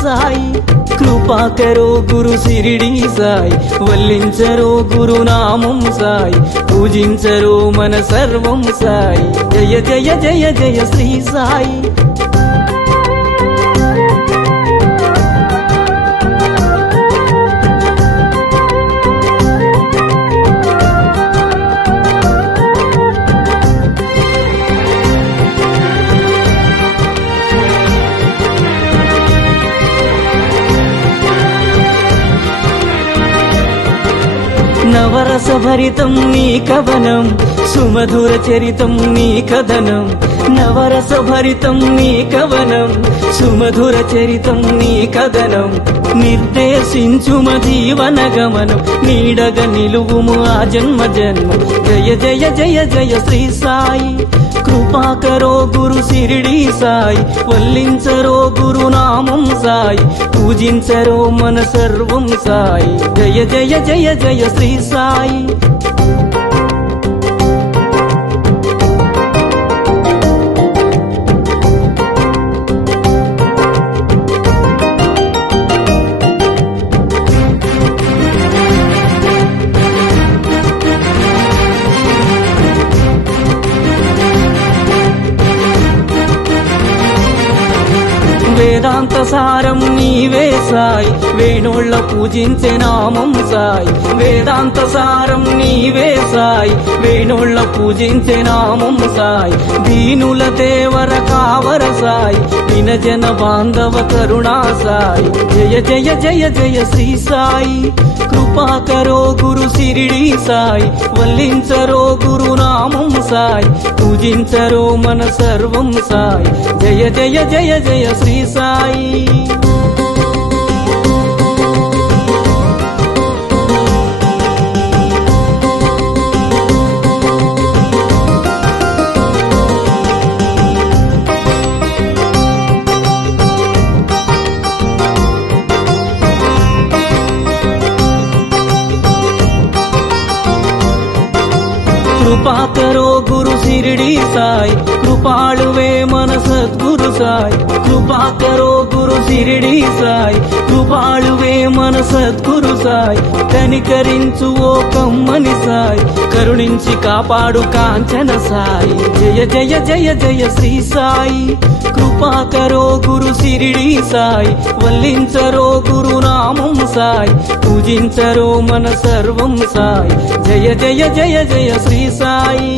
సాయి కృపా కరో గురు షిరిడి సాయి వల్లించరో గురునామం సాయి పూజించరో మన సర్వం సాయి జయ జయ జయ జయ శ్రీ సాయి నవరస భరితం నీ కవనం సుమధుర చరితం నీ కథనం నవరస భరితం నీ కవనం సుమధుర చరితం నీ కథనం నిర్దేశించుమ జీవన గమనం నీడగ నిలువుము ఆ జన్మ జన్మ జయ జయ జయ జయ శ్రీ సాయి కృపాకరో గురు షిరిడి సాయి వల్లించరో గురునామం సాయి పూజించరో మన సర్వం సాయి జయ జయ జయ జయ శ్రీ సాయి వేదాంత సారం నీవే సాయి వేణోళ్ళ పూజించే నామం సాయి వేదాంత సారం నీవే సాయి వేణోళ్ళ పూజించే నామం సాయి దీనుల దేవర కావర సాయి వినజన బాంధవ కరుణా సాయి జయ జయ జయ జయ శ్రీ సాయి కృపాకరో గురు షిరిడి సాయి వల్లించరో గురునామం సాయి పూజించరో మన సర్వం సాయి జయ జయ జయ జయ శ్రీ సాయి కృపాకరో గురు షిరిడి సాయి కృపాళువే మన సద్గురు సాయి కృపాకరో గురు షిరిడి సాయి కృపాళువే మన సద్గురు సాయి కనికరించు ఓ కమ్మని సాయి కరుణించి కాపాడు కాంచన సాయి జయ జయ జయ జయ శ్రీ సాయి కృపాకరో గురు షిరిడి సాయి వల్లించరో గురునామం సాయి పూజించరో మన సర్వం సాయి జయ జయ జయ జయ శ్రీ సాయి